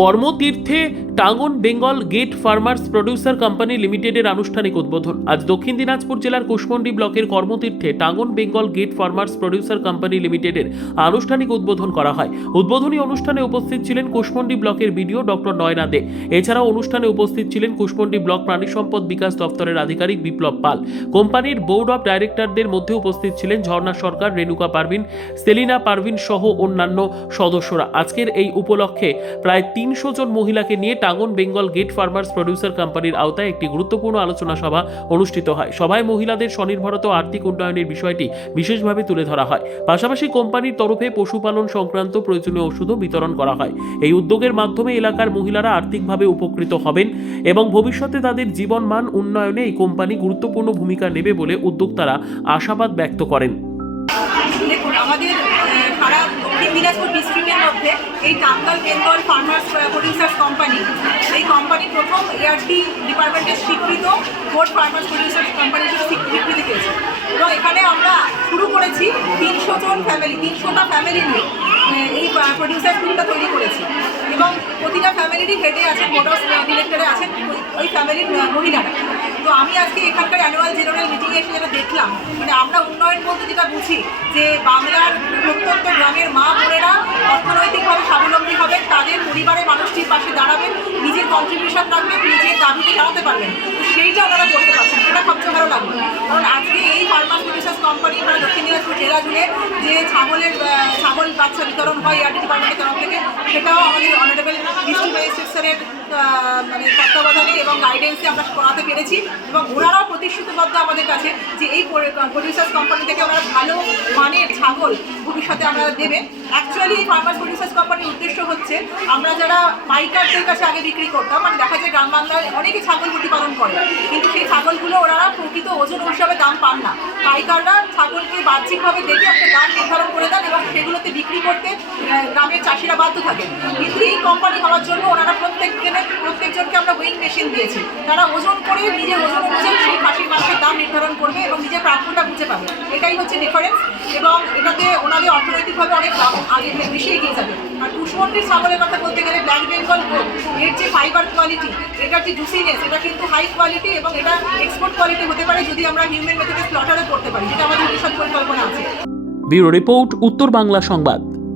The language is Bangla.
কর্মতীর্থে Tangon Bengal gate farmers producer company লিমিটেডের আনুষ্ঠানিক উদ্বোধন। আজ দক্ষিণ দিনাজপুর জেলার কুশমন্ডি ব্লকের কর্মতীর্থে Tangon Bengal gate farmers producer company লিমিটেডের আনুষ্ঠানিক উদ্বোধন করা হয়। উদ্বোধনী অনুষ্ঠানে উপস্থিত ছিলেন কুশমন্ডি ব্লকের বিডিও ডক্টর নয়না দে। এছাড়াও অনুষ্ঠানে উপস্থিত ছিলেন কুশমন্ডি ব্লক প্রাণী সম্পদ বিকাশ দপ্তরের আধিকারিক বিপ্লব পাল। কোম্পানির বোর্ড অফ ডাইরেক্টরদের মধ্যে উপস্থিত ছিলেন ঝর্ণা সরকার রেণুকা পারভিন, সেলিনা পারভিন সহ অন্যান্য সদস্যরা। আজকের এই উপলক্ষে প্রায় তিনশো জন মহিলাকে নিয়ে Tangon Bengal gate farmers producer কোম্পানির আওতায় একটি গুরুত্বপূর্ণ আলোচনা সভা অনুষ্ঠিত হয়। সভায় মহিলাদের স্বনির্ভরতা আর্থিক উন্নয়নের বিষয়টি বিশেষভাবে তুলে ধরা হয়। পাশাপাশি কোম্পানির তরফে পশুপালন সংক্রান্ত প্রয়োজনীয় ওষুধও বিতরণ করা হয়। এই উদ্যোগের মাধ্যমে এলাকার মহিলারা আর্থিকভাবে উপকৃত হবেন এবং ভবিষ্যতে তাদের জীবনমান উন্নয়নে এই কোম্পানি গুরুত্বপূর্ণ ভূমিকা নেবে বলে উদ্যোক্তারা আশাবাদ ব্যক্ত করেন। দিনাজপুর ডিস্ট্রিক্টের মধ্যে এই টাঙ্গাল বেঙ্গল ফার্মার্স প্রডিউসার্স কোম্পানি এই কোম্পানি প্রথম এআরটি ডিপার্টমেন্টের স্বীকৃত গোড ফার্মার্স প্রডিউসার্স কোম্পানি হিসেবে স্বীকৃ- স্বীকৃতি পেয়েছে এবং এখানে আমরা শুরু করেছি তিনশো জন ফ্যামিলি তিনশোটা ফ্যামিলি নিয়ে এই প্রডিউসার গ্রুপটা তৈরি করেছি। এবং প্রতিটা ফ্যামিলিরই হেডে আছেন বোর্ড অফ ডিরেক্টরে আছেন ওই- ফ্যামিলির মহিলারা। তো আমি আজকে এখানকার অ্যানুয়াল জেনারেল মিটিংয়ে এসে যেটা দেখলাম মানে আমরা উন্নয়ন বলতে যেটা বুঝি যে বাংলার প্রত্যন্ত গ্রামের মা বোনেরা অর্থনৈতিকভাবে স্বাবলম্বী হবেন তাদের পরিবারের মানুষটির পাশে দাঁড়াবেন নিজের কন্ট্রিবিউশন রাখবেন নিজের দাবিতে দাঁড়াতে পারবেন, সেইটা ওনারা করতে পারছেন, সেটা সবচেয়ে ভালো লাগবে। কারণ আজকে এই ফার্মাস প্রডিউসার্স কোম্পানি মানে দক্ষিণ দিনাজপুর জেলা জুড়ে যে ছাগলের ছাগল বাচ্চা বিতরণ হয় এআরটি ডিপার্টমেন্টের তরফ থেকে, সেটাও আমাদের অনারেবল ডিস্ট্রিক্ট ম্যাজিস্ট্রেট স্যারের তত্ত্বাবধানে এবং আমরা করাতে পেরেছি এবং ওনারাও প্রতিশ্রুতিবদ্ধ আমাদের কাছে যে এই প্রডিউসার্স কোম্পানি থেকে আমরা ভালো মানের ছাগল ভবিষ্যতে আমরা দেবে। অ্যাকচুয়ালি এই ফার্মার্স প্রডিউসার্স কোম্পানির উদ্দেশ্য হচ্ছে আমরা যারা পাইকারদের কাছে আগে বিক্রি করতাম মানে দেখা গ্রাম বাংলায় অনেকে ছাগল প্রতিপালন করে। কিন্তু সেই ছাগলগুলো ওনারা প্রকৃত ওজন হিসাবে দাম পান না। পাইকাররা ছাগলকে বাহ্যিকভাবে দেখে একটা দাম নির্ধারণ করে দেন এবং সেগুলোতে বিক্রি করতে গ্রামের চাষিরা বাধ্য থাকে কিন্তু এই কোম্পানি হওয়ার জন্য ওনারা প্রত্যেকজনের প্রত্যেকজনকে আমরা ওয়েইং মেশিন দিয়েছি। তারা ওজন করে নিজের ওজন অনুযায়ী সেই খাসির মাংসের দাম নির্ধারণ করবে এবং নিজের প্রাপ্যটা বুঝে পাবে। এটাই হচ্ছে ডিফারেন্স এবং এটাতে ওনাদের অর্থনৈতিকভাবে অনেক আগে বেশি এগিয়ে যাবে। আর কুশমন্ডির ছাগলের কথা বলতে গেলে ব্ল্যাক বেঙ্গল গোল্ড এর যে ফাইবার কোয়ালিটি এটার যে জুসিনেস এটা কিন্তু হাই কোয়ালিটি এবং এটা এক্সপোর্ট কোয়ালিটি হতে পারে যদি আমরা হিউম্যান মেথডে স্লটারে করতে পারি, যেটা আমাদের ভবিষ্যৎ পরিকল্পনা আছে। ব্যুরো রিপোর্ট, উত্তর বাংলা সংবাদ।